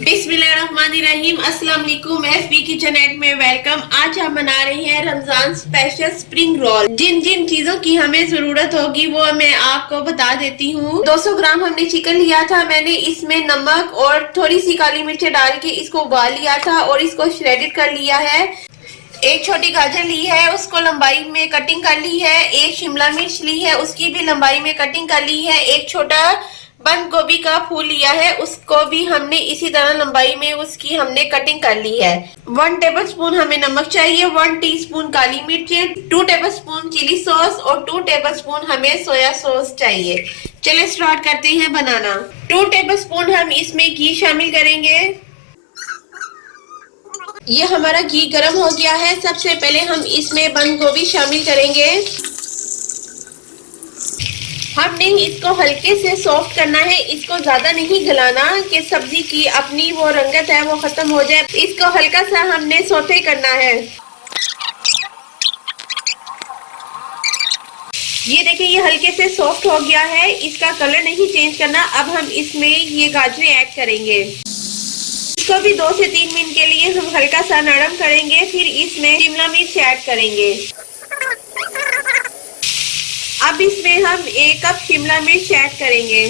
बिस्मिल्लाहिर्रहमानिर्रहीम। अस्सलाम वालेकुम। एफबी किचननेट में वेलकम। आज हम बना रहे हैं रमजान स्पेशल स्प्रिंग रोल। जिन जिन चीजों की हमें जरूरत होगी वो मैं आपको बता देती हूँ। 200 ग्राम हमने चिकन लिया था। मैंने इसमें नमक और थोड़ी सी काली मिर्च डाल के इसको उबाल लिया था और इसको श्रेडेड कर लिया है। एक छोटी गाजर ली है, उसको लंबाई में कटिंग कर ली है। एक शिमला मिर्च ली है, उसकी भी लंबाई में कटिंग कर ली है। एक छोटा बंद गोभी का फूल लिया है, उसको भी हमने इसी तरह लंबाई में उसकी हमने कटिंग कर ली है। 1 टेबलस्पून हमें नमक चाहिए, 1 टीस्पून काली मिर्च, 2 टेबलस्पून चिली सॉस और 2 टेबलस्पून हमें सोया सॉस चाहिए। चलिए स्टार्ट करते हैं बनाना। 2 टेबलस्पून हम इसमें घी शामिल करेंगे। ये हमारा घी गर्म हो गया है। सबसे पहले हम इसमें बंद गोभी शामिल करेंगे। हमने इसको हल्के से सॉफ्ट करना है, इसको ज्यादा नहीं गलाना कि सब्जी की अपनी वो रंगत है वो खत्म हो जाए। इसको हल्का सा हमने सौते करना है। ये देखिए ये हल्के से सॉफ्ट हो गया है, इसका कलर नहीं चेंज करना। अब हम इसमें ये गाजरें ऐड करेंगे। इसको भी 2 से 3 मिनट के लिए हम हल्का सा नरम करेंगे। फिर इसमें शिमला मिर्च ऐड करेंगे। अब इसमें हम 1 कप शिमला मिर्च ऐड करेंगे।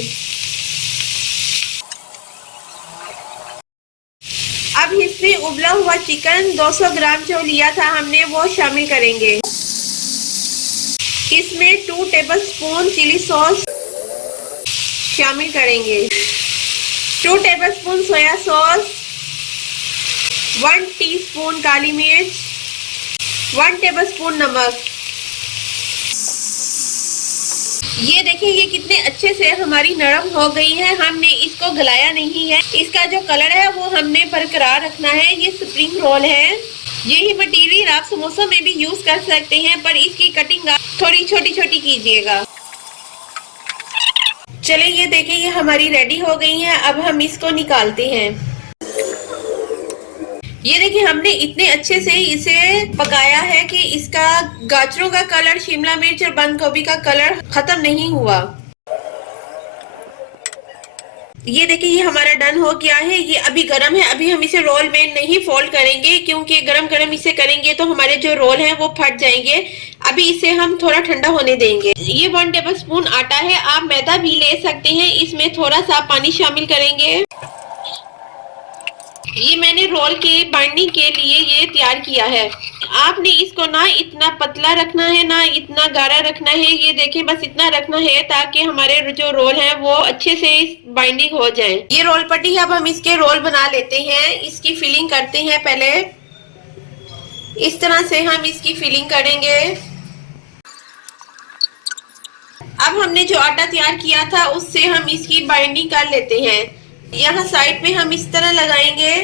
अब इसमें उबला हुआ चिकन 200 ग्राम जो लिया था हमने वो शामिल करेंगे। इसमें 2 टेबलस्पून चिली सॉस शामिल करेंगे, 2 टेबलस्पून सोया सॉस, 1 टीस्पून काली मिर्च, 1 टेबलस्पून नमक। ये देखिए ये कितने अच्छे से हमारी नरम हो गई है। हमने इसको गलाया नहीं है। इसका जो कलर है वो हमने बरकरार रखना है। ये स्प्रिंग रोल है। यही मटेरियल आप समोसा में भी यूज कर सकते हैं, पर इसकी कटिंग आप थोड़ी छोटी छोटी कीजिएगा। चले ये देखिए ये हमारी रेडी हो गई है। अब हम इसको निकालते हैं। ये देखिए हमने इतने अच्छे से इसे पकाया है कि इसका गाजरों का कलर, शिमला मिर्च और बंद गोभी का कलर खत्म नहीं हुआ। ये देखिए ये हमारा डन हो गया है। ये अभी गर्म है। अभी हम इसे रोल में नहीं फोल्ड करेंगे क्योंकि गरम गरम इसे करेंगे तो हमारे जो रोल हैं वो फट जाएंगे। अभी इसे हम थोड़ा ठंडा होने देंगे। ये 1 टेबलस्पून आटा है, आप मैदा भी ले सकते हैं। इसमें थोड़ा सा पानी शामिल करेंगे। ये मैंने रोल के बाइंडिंग के लिए ये तैयार किया है। आपने इसको ना इतना पतला रखना है ना इतना गाढ़ा रखना है। ये देखें बस इतना रखना है ताकि हमारे जो रोल है वो अच्छे से बाइंडिंग हो जाए। ये रोल पट्टी है। अब हम इसके रोल बना लेते हैं। इसकी फिलिंग करते हैं। पहले इस तरह से हम इसकी फिलिंग करेंगे। अब हमने जो आटा तैयार किया था उससे हम इसकी बाइंडिंग कर लेते हैं। यहाँ साइड पे हम इस तरह लगाएंगे।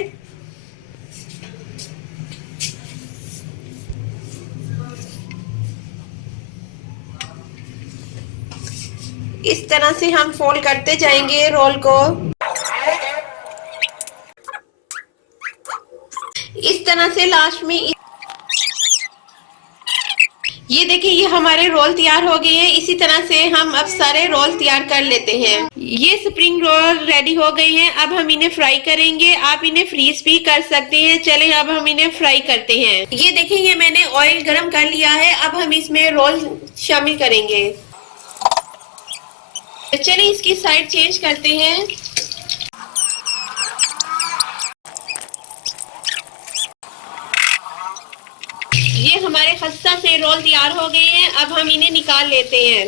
इस तरह से हम फोल्ड करते जाएंगे रोल को। इस तरह से लास्ट में ये देखिए ये हमारे रोल तैयार हो गए हैं। इसी तरह से हम अब सारे रोल तैयार कर लेते हैं। ये स्प्रिंग रोल रेडी हो गए हैं। अब हम इन्हें फ्राई करेंगे। आप इन्हें फ्रीज भी कर सकते हैं। चलें अब हम इन्हें फ्राई करते हैं। ये देखिए ये मैंने ऑयल गरम कर लिया है। अब हम इसमें रोल शामिल करेंगे। चलें इसकी साइड चेंज करते हैं। ये हमारे खस्ता से रोल तैयार हो गए हैं। अब हम इन्हें निकाल लेते हैं।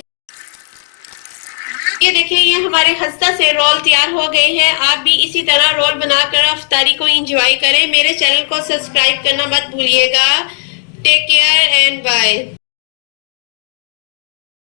ये देखिए ये हमारे खस्ता से रोल तैयार हो गए हैं। आप भी इसी तरह रोल बनाकर अफ्तारी को एंजॉय करें। मेरे चैनल को सब्सक्राइब करना मत भूलिएगा। Take care and bye.